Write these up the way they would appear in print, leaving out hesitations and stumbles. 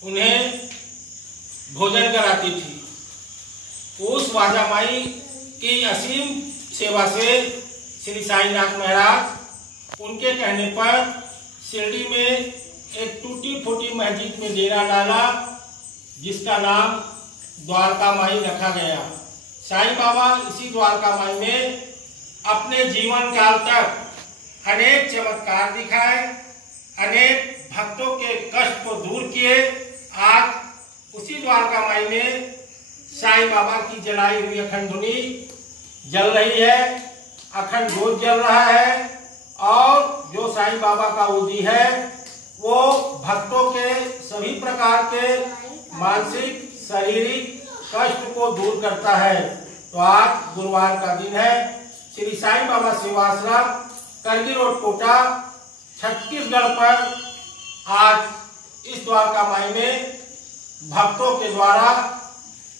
उन्हें भोजन कराती थी। उस वाजा माई की असीम सेवा से श्री साईनाथ महाराज उनके कहने पर शिरडी में एक टूटी फूटी मस्जिद में डेरा डाला, जिसका नाम द्वारका माई रखा गया। साईं बाबा इसी द्वारका माई में अपने जीवन काल तक अनेक चमत्कार दिखाए, अनेक भक्तों के कष्ट को दूर किए। आज उसी द्वारका माई में साईं बाबा की जलाई हुई अखंड धुनी जल रही है, अखंड जोत जल रहा है, और जो साईं बाबा का उदी है वो भक्तों के सभी प्रकार के मानसिक शारीरिक कष्ट को दूर करता है। तो आज गुरुवार का दिन है। श्री साईं बाबा सेवाश्रम करगी रोड कोटा छत्तीसगढ़ पर आज इस द्वारका माई में भक्तों के द्वारा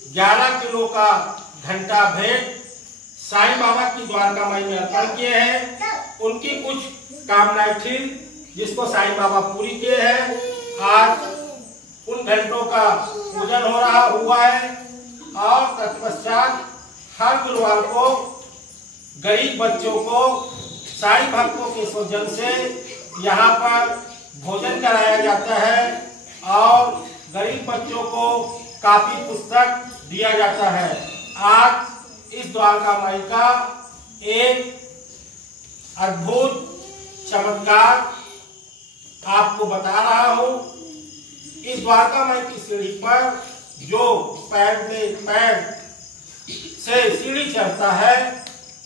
11 किलो का घंटा भेंट साईं बाबा की द्वारका माई में अर्पण किए हैं। उनकी कुछ कामनाएं थी जिसको साईं बाबा पूरी किए हैं। आज उन घंटों का पूजन हो रहा हुआ है और तत्पश्चात हर गुरुवार को गरीब बच्चों को साईं भक्तों के सौजन्य से यहाँ पर भोजन कराया जाता है और गरीब बच्चों को काफी पुस्तक दिया जाता है। आज इस द्वारका माई का एक अद्भुत चमत्कार आपको बता रहा हूँ। इस द्वारका माई की सीढ़ी पर जो पैर से सीढ़ी चढ़ता है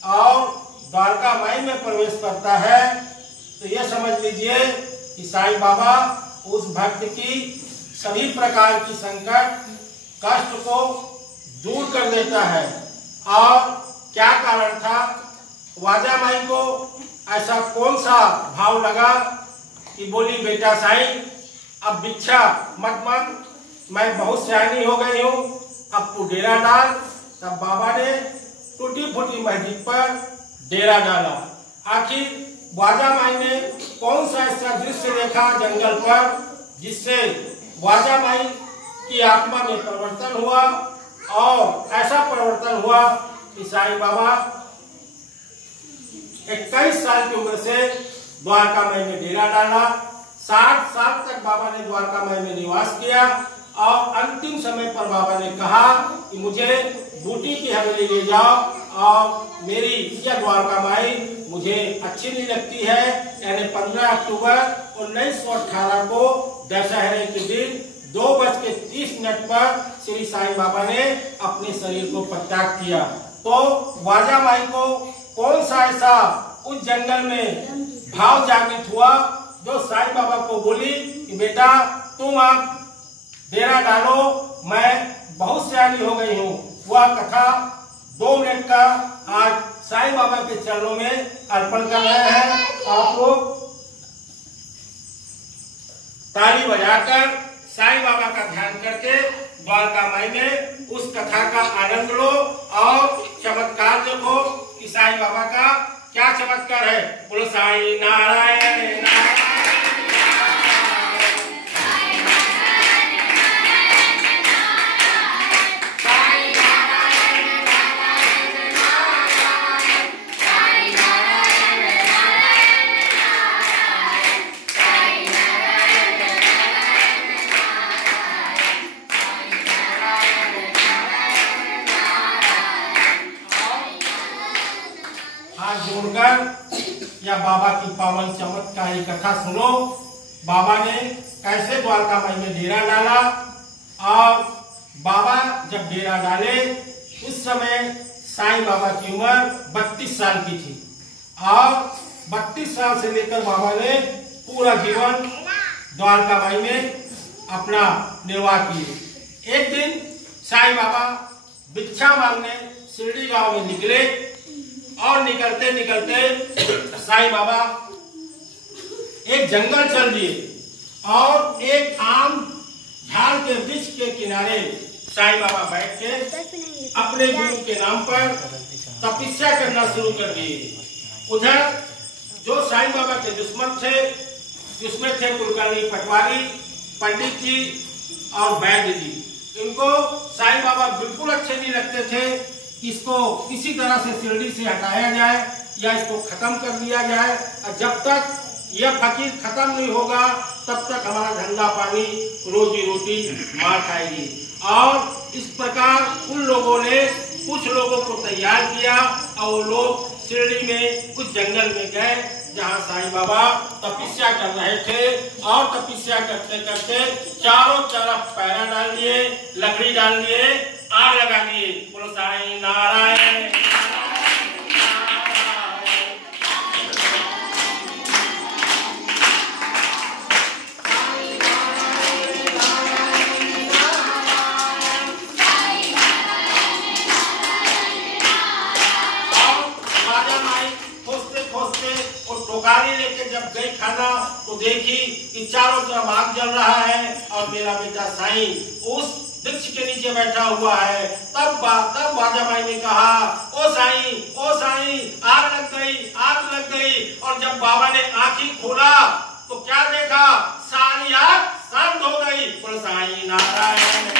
और द्वारका माई में प्रवेश करता है, तो यह समझ लीजिए कि साईं बाबा उस भक्त की सभी प्रकार की संकट कष्ट को दूर कर देता है। और क्या कारण था, वाजा माई को ऐसा कौन सा भाव लगा कि बोली, बेटा साईं अब भिक्षा मत मांग, मैं बहुत सियानी हो गई हूँ, अब तू डेरा डाल। तब बाबा ने टूटी फूटी मस्जिद पर डेरा डाला। आखिर वाजा माई ने कौन सा ऐसा दृश्य देखा जंगल पर जिससे वाजा माई की आत्मा में परिवर्तन हुआ, और ऐसा परिवर्तन हुआ कि साईं बाबा 21 साल की उम्र से द्वारका माई में डेरा डाला। 60 साल तक बाबा ने द्वारका माई में निवास किया और अंतिम समय पर बाबा ने कहा कि मुझे बूटी की हवेली ले जाओ, और मेरी यह द्वारका माई मुझे अच्छी नहीं लगती है। यानी 15 अक्टूबर 1918 को दशहरे के दिन 2:30 पर श्री साईं बाबा ने अपने शरीर को परित्याग किया। तो वाजा माई को कौन सा ऐसा उस जंगल में भाव जागृत हुआ जो साईं बाबा को बोली कि बेटा तुम आप डेरा डालो, मैं बहुत सियानी हो गई हूँ। वह कथा 2 मिनट का आज साईं बाबा के चरणों में अर्पण कर रहे हैं। आप लोग ताली बजाकर साईं बाबा का ध्यान करके द्वारका माई में उस कथा का आनंद लो और चमत्कार देखो कि साईं बाबा का क्या चमत्कार है। बोलो साईं नारायण नारायण। जोड़कर या बाबा की पावन चमत्कारी कथा सुनो। बाबा ने कैसे द्वारका माई में डेरा डाला, और बाबा जब डेरा डाले उस समय साईं बाबा की उम्र 32 साल की थी, और 32 साल से लेकर बाबा ने पूरा जीवन द्वारका माई में अपना निर्वाह किए। एक दिन साईं बाबा भिक्षा मांगने शिरडी गांव में निकले, और निकलते निकलते साईं बाबा एक जंगल चल दिए, और एक आम झाड़ के वृक्ष के किनारे साईं बाबा बैठ के अपने गुरु के नाम पर तपस्या करना शुरू कर दिए। उधर जो साईं बाबा के दुश्मन थे, जिसमें थे कुलकर्णी पटवारी, पंडित जी और वैद्य जी, इनको साईं बाबा बिल्कुल अच्छे नहीं लगते थे। इसको किसी तरह से शिरडी से हटाया जाए या इसको खत्म कर दिया जाए, और जब तक यह फकीर खत्म नहीं होगा तब तक हमारा धंधा पानी रोजी रोटी मार खाएगी। और इस प्रकार उन लोगों ने कुछ लोगों को तैयार किया और वो लोग शिरडी में कुछ जंगल में गए जहाँ साईं बाबा तपस्या कर रहे थे। और तपस्या करते करते चारों तरफ पैरा डाल दिए, लकड़ी डाल दिए, आग लगा दिए। बोलो साईं नारायण। टोकारी लेके जब गई खाना तो देखी कि चारों तरफ आग जल रहा है और मेरा बेटा साईं उस वृक्ष के नीचे बैठा हुआ है। तब बाजा माई ने कहा, ओ साईं आग लग गई। और जब बाबा ने आंखें खोला तो क्या देखा, सारी आग शांत हो गई। बोलो साईं नारायण।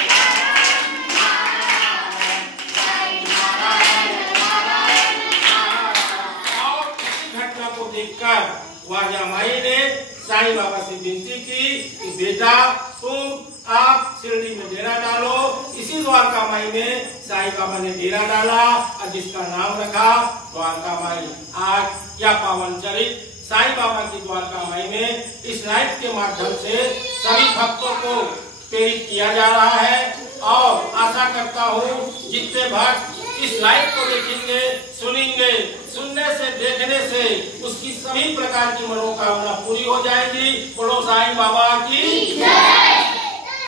देखकर वाजा माई ने साईं बाबा से विनती की कि बेटा तुम आप शिरडी में डेरा डालो। इसी द्वारका माई में साईं बाबा ने डेरा डाला और जिसका नाम रखा द्वारका माई। आज यह पावन चरित साईं बाबा की द्वारका माई में इस लाइव के माध्यम से सभी भक्तों को प्रेरित किया जा रहा है। और आशा करता हूँ जितने भक्त इस लाइव को देखेंगे, सुनेंगे, सुनने से देखने से उसकी सभी प्रकार की मनोकामना पूरी हो जाएगी। बोलो साईं बाबा की जय।